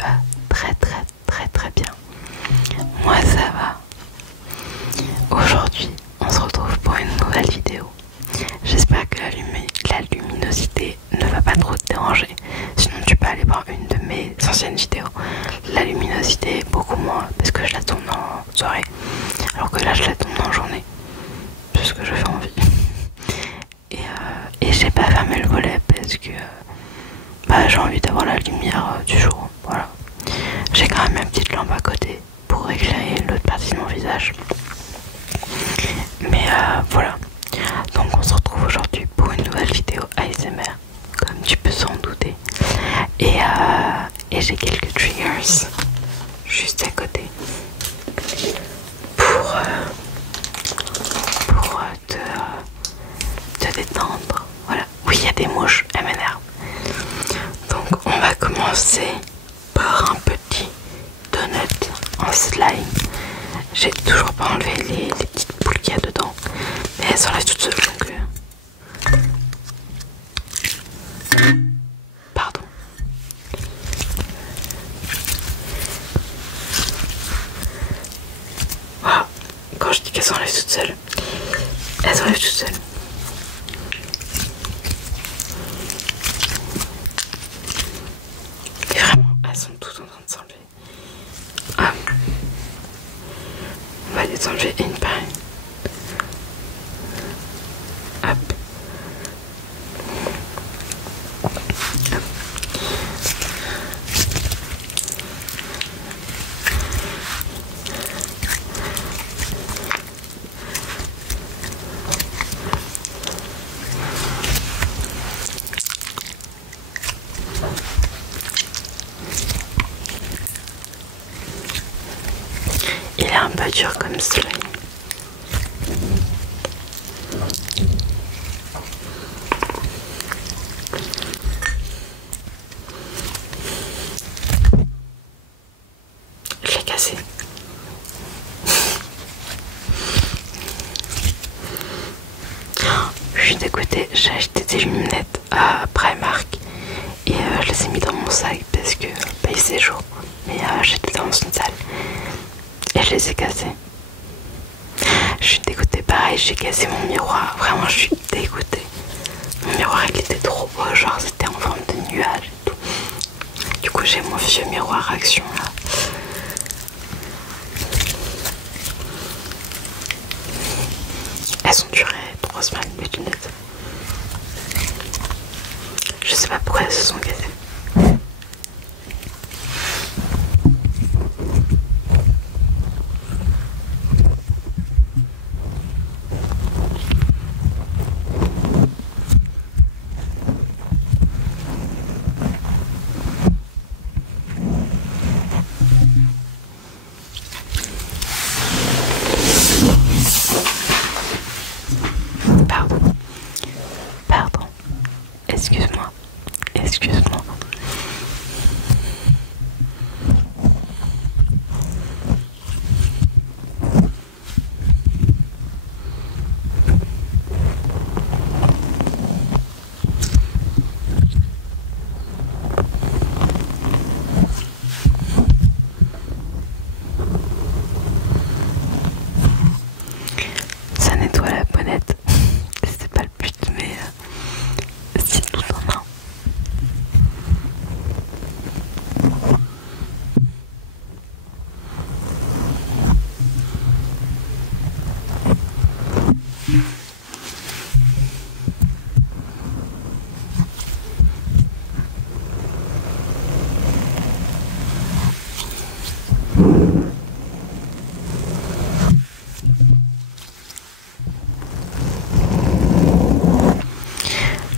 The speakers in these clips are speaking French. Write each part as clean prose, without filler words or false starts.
vas très bien. Moi ça va. Aujourd'hui on se retrouve pour une nouvelle vidéo. J'espère que la luminosité ne va pas trop te déranger. Sinon tu peux aller voir une de mes anciennes vidéos. La luminosité est beaucoup moins parce que je la tourne en soirée. Alors que là je la tourne en journée. C'est ce que je fais envie. Et j'ai pas fermé le volet parce que j'ai envie d'avoir la lumière du jour. Voilà. J'ai quand même une petite lampe à côté pour éclairer l'autre partie de mon visage. Mais voilà. Donc on se retrouve aujourd'hui pour une nouvelle vidéo ASMR, comme tu peux s'en douter. Et j'ai quelques triggers juste à côté pour te détendre. Voilà. Oui, il y a des mouches, elles m'énervent. Donc on va commencer par un petit donut en slime. J'ai toujours pas enlevé les petites boules qu'il y a dedans, mais elles s'enlèvent toutes seules donc pardon. Voilà. Quand je dis qu'elles s'enlèvent toutes seules, elles s'enlèvent toutes seules. Et vraiment, elles sont toutes en train de s'enlever. Ah. On va les enlever une par une. Hop. Hop. Il est un peu dur comme slime. Je l'ai cassé. Je suis dégoûtée, j'ai acheté des lunettes à Primark et je les ai mis dans mon sac parce que il faisait chaud. Mais j'étais dans une salle et je les ai cassés. Je suis dégoûtée, pareil, j'ai cassé mon miroir. Vraiment, je suis dégoûtée. Mon miroir, il était trop beau, genre c'était en forme de nuage et tout. Du coup, j'ai mon vieux miroir action là. Elles ont duré 3 semaines, les lunettes. Je sais pas pourquoi elles se sont cassées. Pardon, excuse-moi. Ça nettoie la bonnette. C'est pas le but, mais c'est tout en un.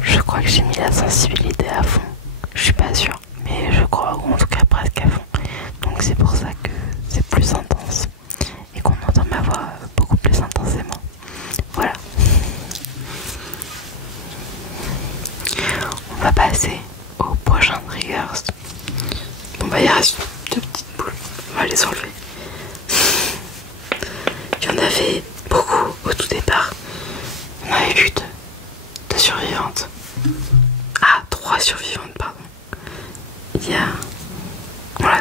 Je crois que j'ai mis la sensibilité à fond. Je suis pas sûre, mais je crois, ou en tout cas presque à fond. Donc c'est pour ça que c'est plus intense et qu'on entend ma voix beaucoup plus intensément. Voilà. On va passer au prochain triggers. Bon il reste 2 petites boules. On va les enlever. Il y en avait beaucoup au tout départ. On avait vu deux survivantes. Ah, 3 survivantes, pardon. Il y a... Voilà,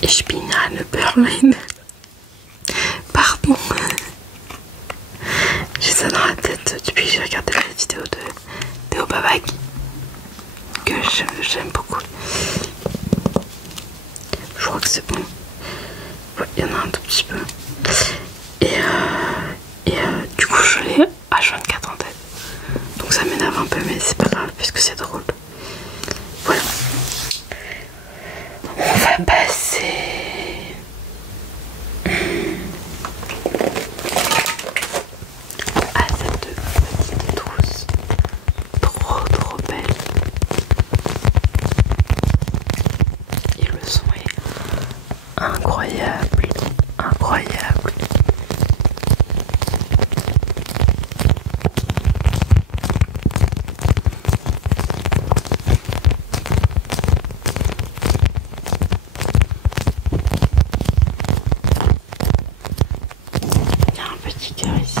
Ich bin eine Berlin. Pardon. J'ai ça dans la tête depuis que j'ai regardé la vidéo de Théo Babaki, que j'aime beaucoup. Je crois que c'est bon. Ouais, il y en a un tout petit peu. Et du coup je l'ai H24 en tête. Donc ça m'énerve un peu, mais c'est pas grave puisque c'est drôle. Voilà. On va passer à cette petite trousse. Trop belle. Et le son est incroyable. Incroyable. Il y a un petit cœur ici.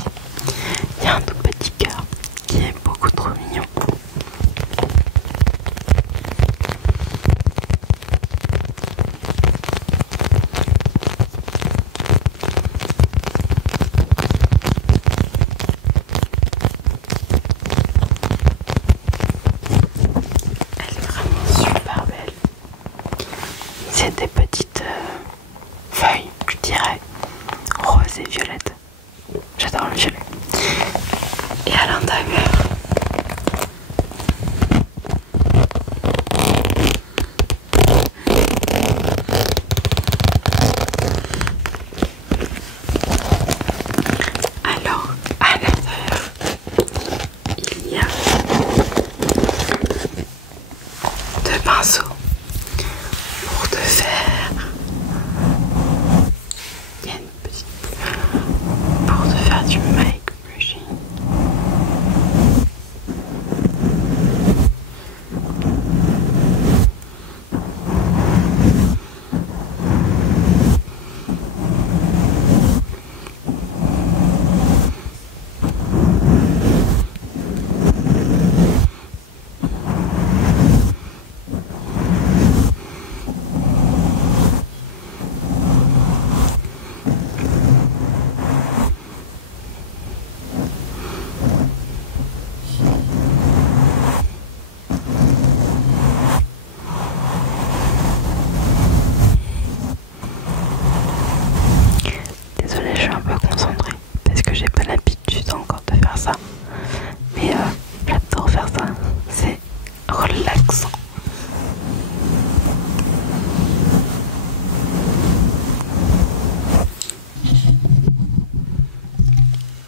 Il y a un tout petit cœur qui est beaucoup trop mignon. Elle est vraiment super belle. C'est des petites feuilles, je dirais, rose et violette. J'adore le violet. Et à l'intérieur, alors à l'intérieur, il y a deux pinceaux pour te faire. Il y a une petite pour te faire du mic brushing. Désolée, je suis un peu concentrée parce que j'ai pas l'habitude encore de faire ça. Mais j'adore faire ça. C'est relaxant.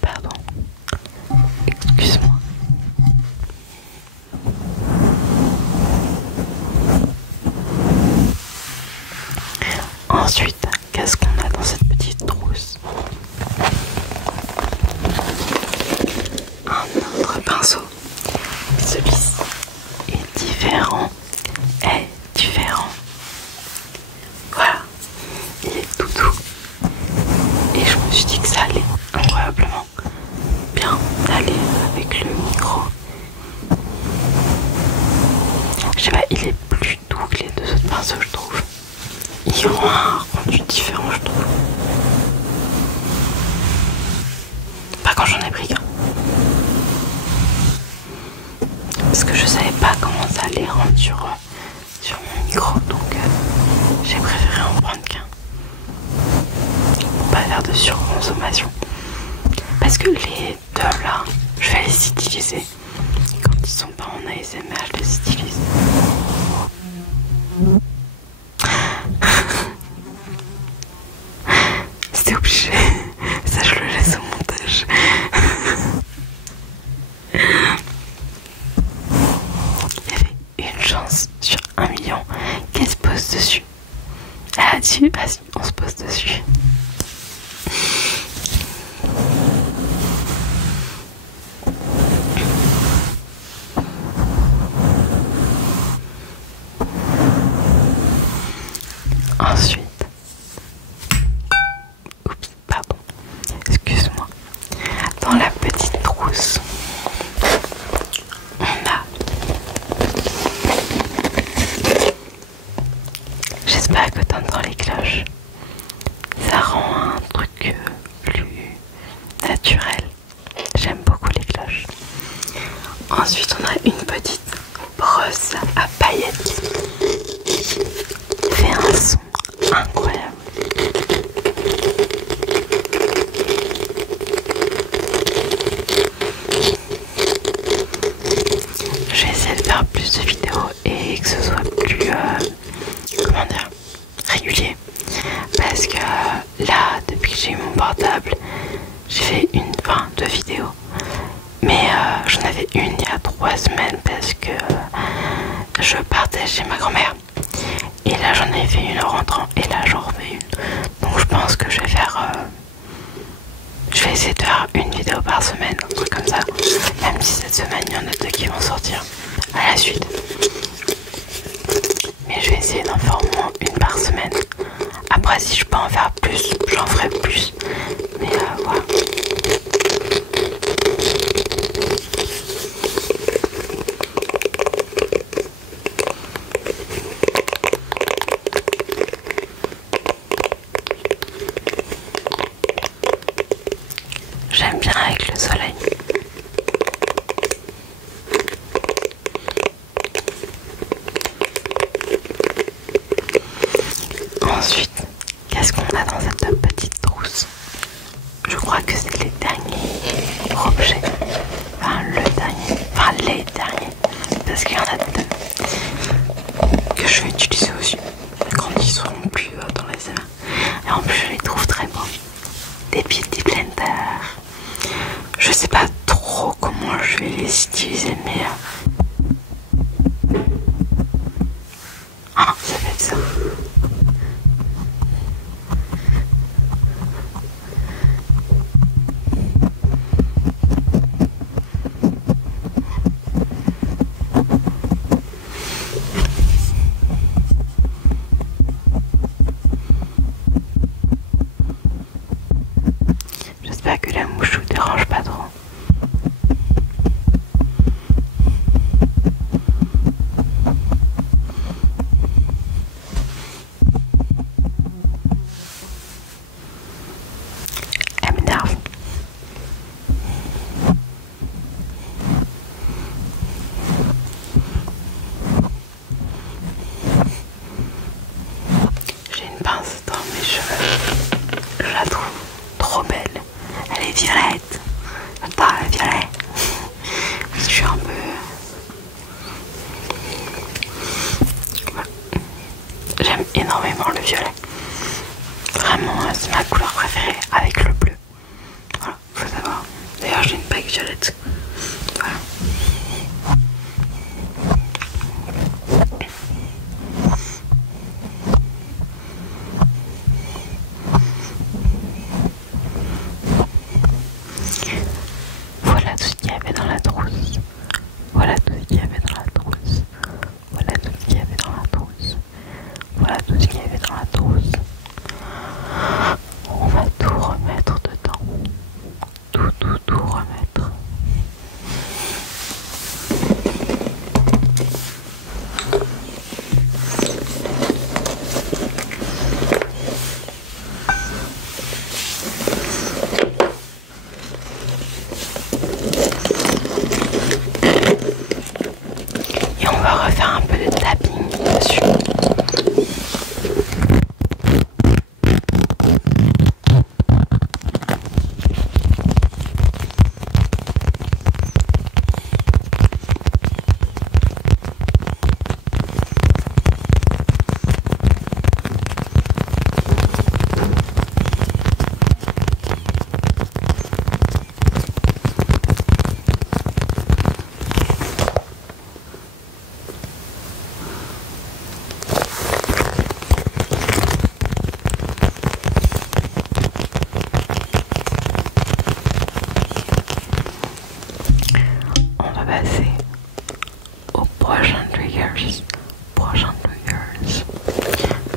Pardon. Excuse-moi. Ensuite, qu'est-ce qu'on a dans cette petite trousse? Un autre pinceau. Celui-ci est différent. Voilà. Il est tout doux. Et je me suis dit que ça allait incroyablement bien aller avec le micro. Je sais pas, il est plus doux que les deux autres pinceaux, je trouve. Ils ont un rendu différent, je trouve. Pas quand j'en ai pris qu'un. Parce que je savais pas comment ça allait rendre sur mon micro, donc j'ai préféré en prendre qu'un. Pour pas faire de surconsommation. Parce que les deux là, je vais les utiliser. Quand ils sont pas en ASMR, je les utilise. C'était obligé. Ça, je le laisse au montage. Il y avait une chance sur 1 million qu'elle se pose dessus. Ah, vas-y, on se pose dessus. Ensuite, oups, pardon, excuse-moi. Dans la petite trousse, on a, J'espère que t'entends les cloches. Ça rend un truc plus naturel. J'aime beaucoup les cloches. Ensuite, on a une petite brosse à paillettes qui fait un son incroyable. Je vais essayer de faire plus de vidéos et que ce soit plus comment dire, régulier, parce que là, depuis que j'ai eu mon portable, j'ai fait deux vidéos, mais j'en avais une il y a 3 semaines parce que je partais chez ma grand-mère, et là j'en ai fait une en rentrant, et là j'en refais une. Donc je pense que je vais faire je vais essayer de faire une vidéo par semaine, un truc comme ça, même si cette semaine il y en a 2 qui vont sortir à la suite. Mais je vais essayer d'en faire au moins une par semaine. Après, si je peux en faire plus, j'en ferai plus. Mais voilà. J'aime bien avec le soleil. Ensuite, qu'est-ce qu'on a dans cette petite trousse? Je crois que c'est les derniers objets. Enfin, le dernier. Enfin, les derniers. Parce qu'il y en a 2 que je vais utiliser aussi quand ils seront plus dans les mains. Et en plus, je les trouve très beaux. Des beauty blenders. Je sais pas trop comment je vais les utiliser, mais ah, ça va être ça. J'espère que la mouche vous dérange pas trop. Elle m'énerve. J'ai une pince dans mes cheveux. Je la trouve trop belle. Elle est violette. J'adore la violette. Je suis un peu... Voilà. J'aime énormément le violet. Vraiment, c'est ma couleur préférée avec le bleu. Voilà, faut savoir. D'ailleurs, j'ai une bague violette. Voilà. Voilà tout ce qu'il y avait dans la trousse. Voilà tout ce qu'il y avait dans la trousse. Voilà tout ce qu'il y avait dans la trousse. Voilà tout ce qu'il y avait dans la trousse. On va tout remettre dedans. Tout remettre. Et on va refaire un peu de tapping dessus. On va passer au prochain triggers.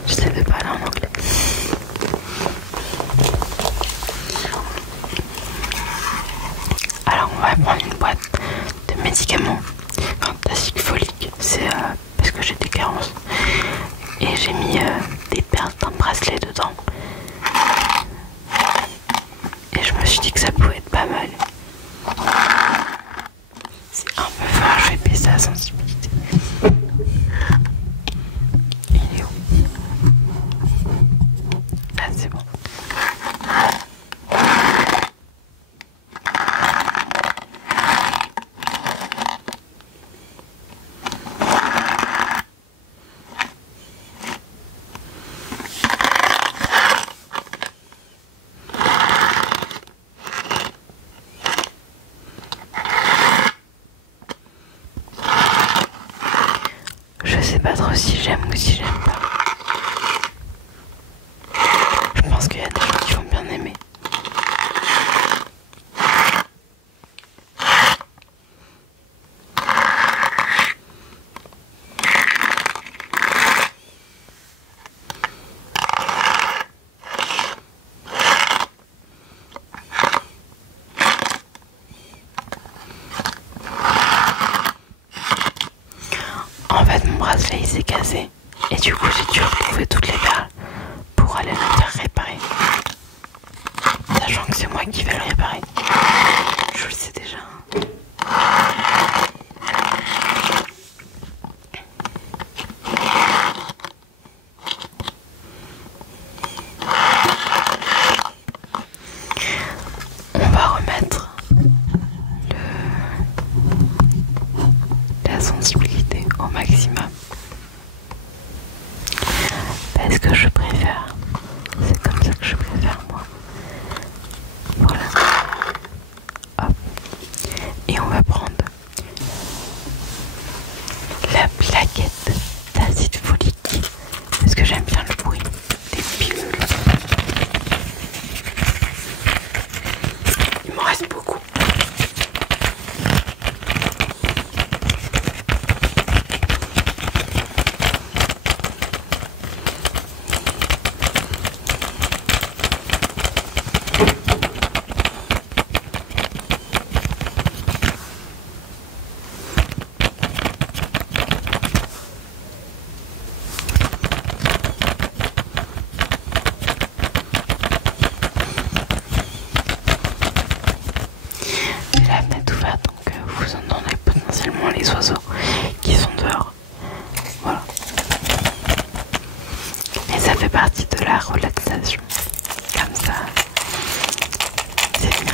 J'essaie de parler en anglais. Alors on va prendre une boîte de médicaments d'acide folique. C'est parce que j'ai des carences. Et j'ai mis des perles d'un bracelet dedans. Et je me suis dit que ça pouvait être pas mal. C'est un peu fort, je vais baisser la sensibilité. Il est où? Là c'est bon. Je sais pas trop si j'aime ou si j'aime pas. Je pense qu'il y a des gens qui vont bien aimer. En fait, mon bracelet il s'est cassé et du coup j'ai dû retrouver toutes les perles pour aller le faire réparer. Sachant que c'est moi qui vais le réparer. Je le sais déjà. On va remettre la sensibilité au maximum. Parce que je préfère. C'est comme ça que je préfère moi. Voilà. Hop. Et on va prendre la plaquette d'acide folique. Parce que j'aime bien le bruit des pilules. Il m'en reste beaucoup. La fenêtre ouverte, donc vous entendrez potentiellement les oiseaux qui sont dehors. Voilà. Et ça fait partie de la relaxation. Comme ça, c'est bien.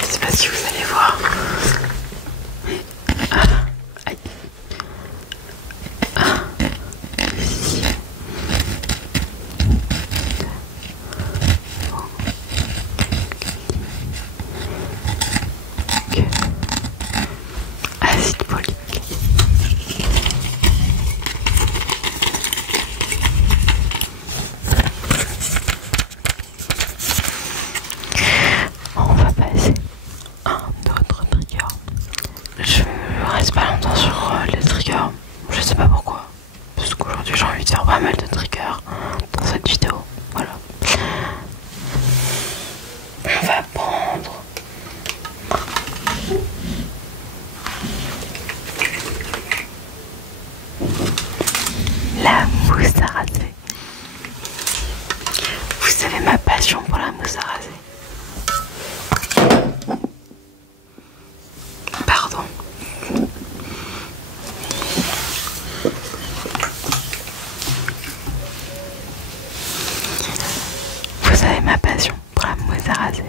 Je sais pas si vous allez voir. Aïe. Ici. Ok. Acide folique. On va passer à un autre trigger. Je reste pas longtemps sur les triggers. Je sais pas pourquoi. Parce qu'aujourd'hui j'ai envie de faire pas mal de triggers dans cette vidéo. Voilà. On va prendre la mousse à raser. Vous savez ma passion pour la mousse à raser. Pardon. Vous savez ma passion pour la mousse à raser.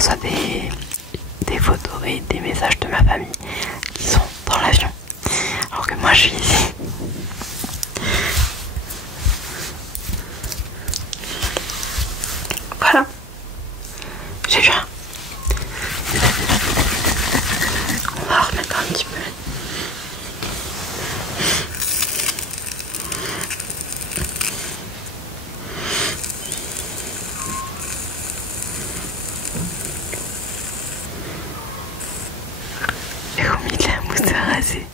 reçois des photos et des messages de ma famille qui sont dans l'avion, alors que moi je suis ici. Voilà, j'ai vu. On va remettre un petit peu. J'ai remis de la mousse à raser.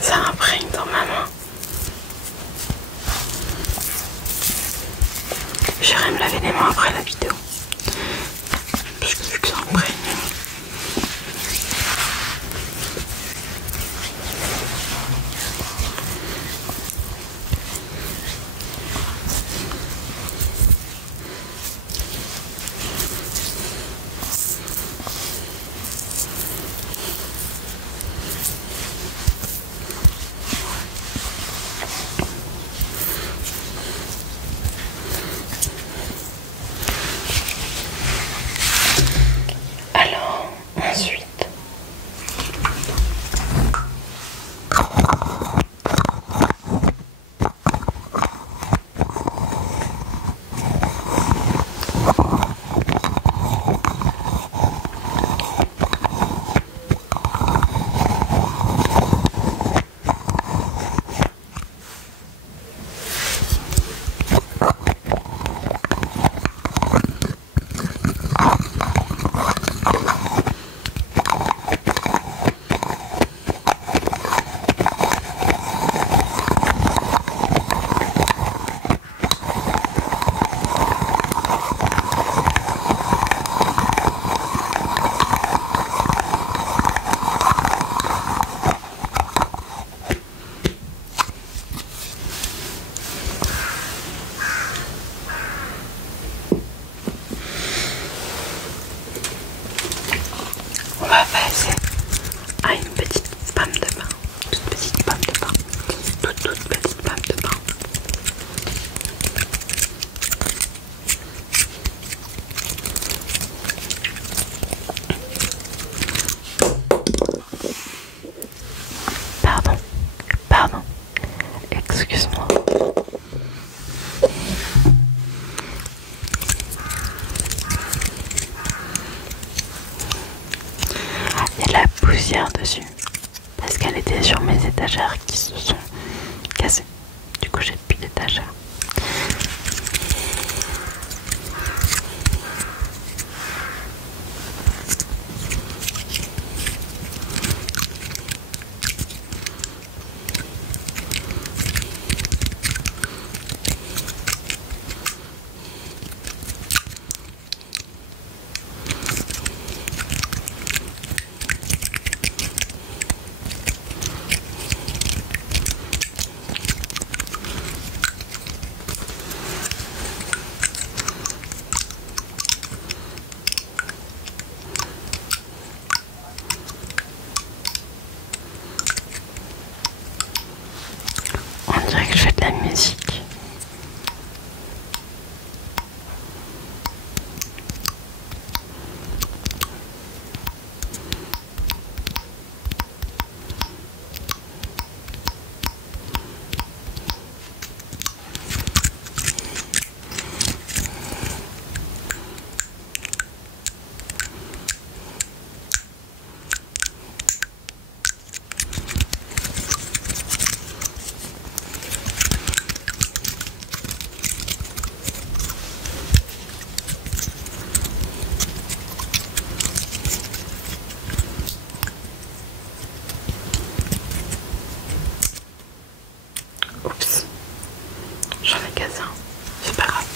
Ça imprègne dans ma main. J'irai me laver les mains après la vidéo. Parce que vu que ça imprègne. Alors, ensuite, on va passer à une petite pomme de pain. Toute petite pomme de pain. Toute petite pomme de pain. Pardon, excuse-moi. Il y a de la poussière dessus parce qu'elle était sur mes étagères qui se sont cassées. Du coup, j'ai plus d'étagères. cassé, hein. C'est pas grave.